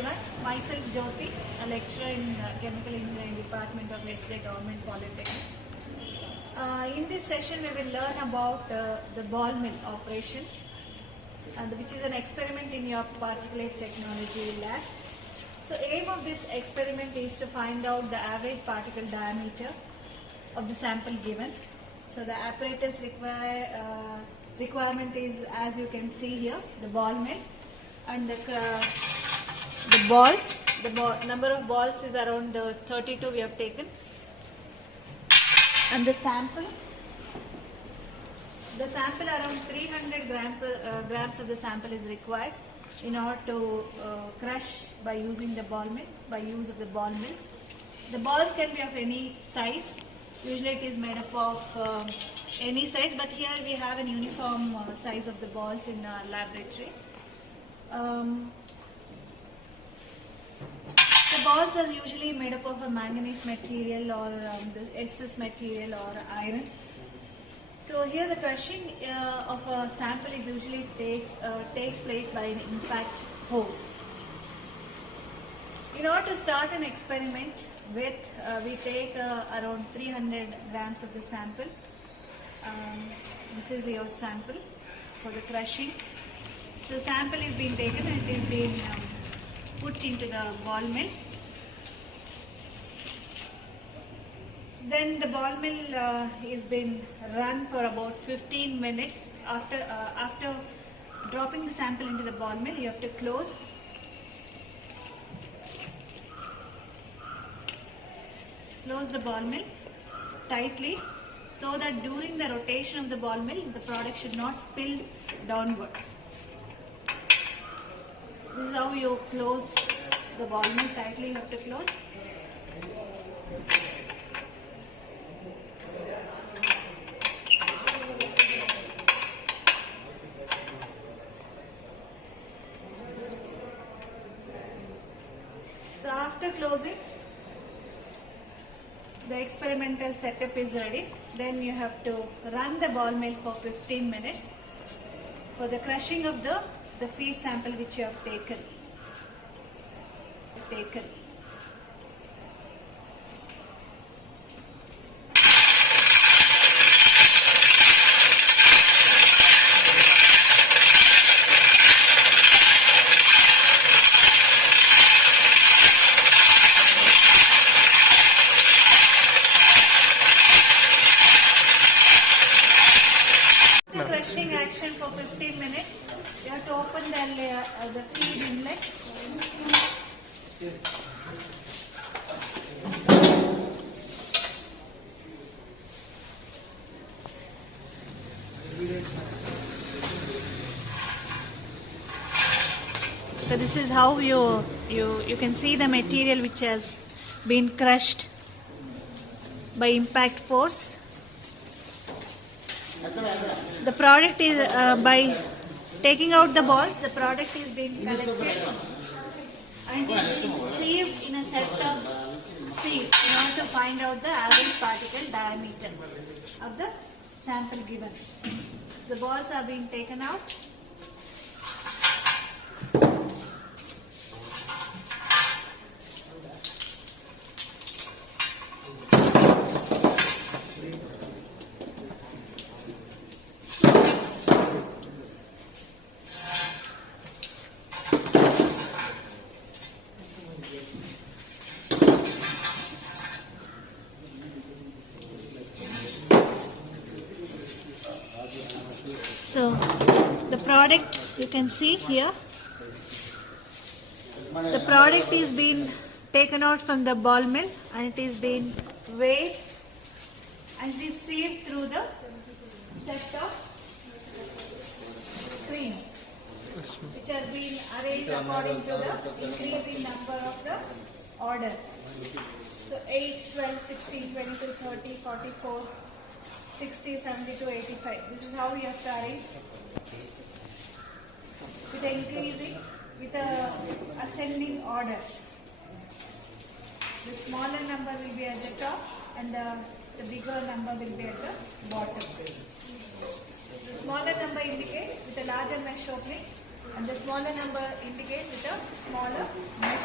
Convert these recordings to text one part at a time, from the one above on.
everyone. Myself Jyoti, a lecturer in Chemical Engineering Department of HJ Government Polytechnic. In this session, we will learn about the ball mill operation, which is an experiment in your particulate technology lab. So, aim of this experiment is to find out the average particle diameter of the sample given. So, the apparatus requirement is, as you can see here, the ball mill, and the balls. The number of balls is around 32 we have taken, and the sample around 300 grams of the sample is required in order to crush by using the ball mill, by use of the ball mills. The balls can be of any size. Usually it is made up of any size, but here we have an uniform size of the balls in our laboratory. The balls are usually made up of a manganese material or the SS material or iron. So here the crushing of a sample is usually takes place by an impact force. In order to start an experiment with, we take around 300 grams of the sample. This is your sample for the crushing. So sample is being taken and it is being put into the ball mill. Then the ball mill is been run for about 15 minutes. After dropping the sample into the ball mill, you have to close the ball mill tightly, so that during the rotation of the ball mill, the product should not spill downwards. This is how you close the ball mill tightly. You have to close. So after closing, the experimental setup is ready. Then you have to run the ball mill for 15 minutes for the crushing of the feed sample which you have taken. Crushing action for 15 minutes. You have to open the feed inlet. So this is how you can see the material which has been crushed by impact force. The product is, by taking out the balls, the product is being collected and is being sieved in a set of sieves in order to find out the average particle diameter of the sample given. The balls are being taken out. So the product, you can see here, the product is being taken out from the ball mill and it is being weighed and it is sieved through the set of screens which has been arranged according to the increasing number of the order. So 8, 12, 16, 22, 30, 44, 60, 72, 85. This is how you have to arrange with the increasing, with the ascending order. The smaller number will be at the top and the bigger number will be at the bottom. The smaller number indicates with a larger mesh opening and the smaller number indicates with a smaller mesh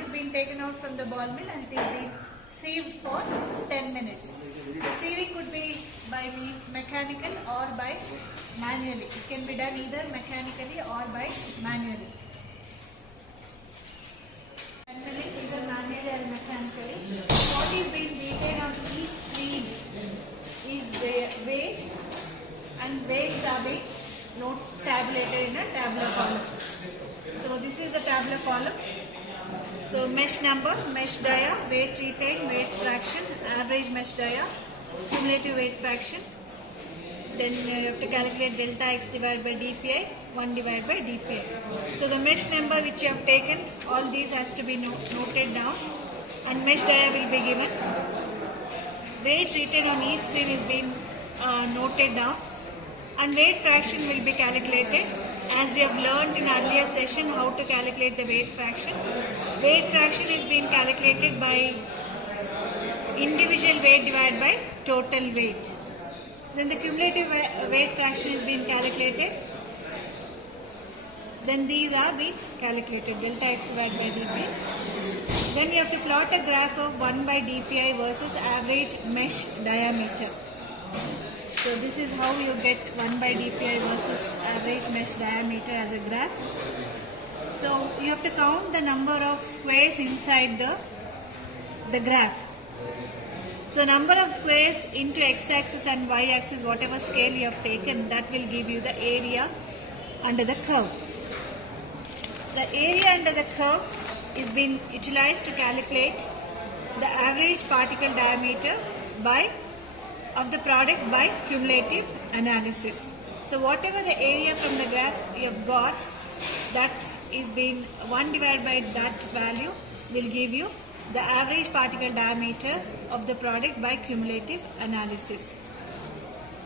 is being taken out from the ball mill and it is being sieved for 10 minutes. The sieving could be by means mechanical or by manually. It can be done either mechanically or by manually. 10 minutes either manually or mechanically. What is being written on each screen is the weight, and weights are being tabulated in a tabular column. So this is a tabular column. So mesh number, mesh dia, weight retained, weight fraction, average mesh dia, cumulative weight fraction. Then you have to calculate delta x divided by dpi, 1 divided by dpi. So the mesh number which you have taken, all these has to be noted down, and mesh dia will be given. Weight retained on each screen is being noted down, and weight fraction will be calculated as we have learned in earlier session how to calculate the weight fraction. Weight fraction is being calculated by individual weight divided by total weight. Then the cumulative weight fraction is being calculated. Then these are being calculated, delta x divided by dpi. Then you have to plot a graph of 1 by dpi versus average mesh diameter. So this is how you get 1 by dpi versus average mesh diameter as a graph. So you have to count the number of squares inside the graph. So number of squares into x-axis and y-axis, whatever scale you have taken, that will give you the area under the curve. The area under the curve is being utilized to calculate the average particle diameter of the product by cumulative analysis. So whatever the area from the graph you have got, that is being 1 divided by that value will give you the average particle diameter of the product by cumulative analysis.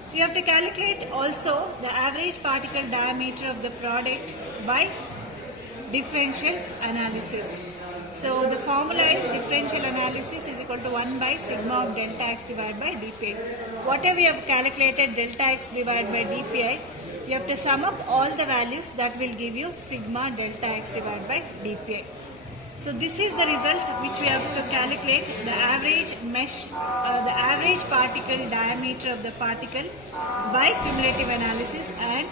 So you have to calculate also the average particle diameter of the product by differential analysis. So the formula is differential analysis is equal to 1 by sigma of delta x divided by dpi. Whatever you have calculated delta x divided by dpi, you have to sum up all the values, that will give you sigma delta x divided by dpi. So this is the result which we have to calculate the average mesh, the average particle diameter of the particle by cumulative analysis and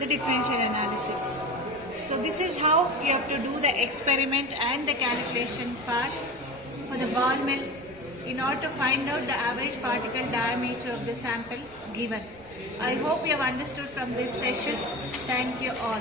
the differential analysis. So this is how you have to do the experiment and the calculation part for the ball mill in order to find out the average particle diameter of the sample given. I hope you have understood from this session. Thank you all.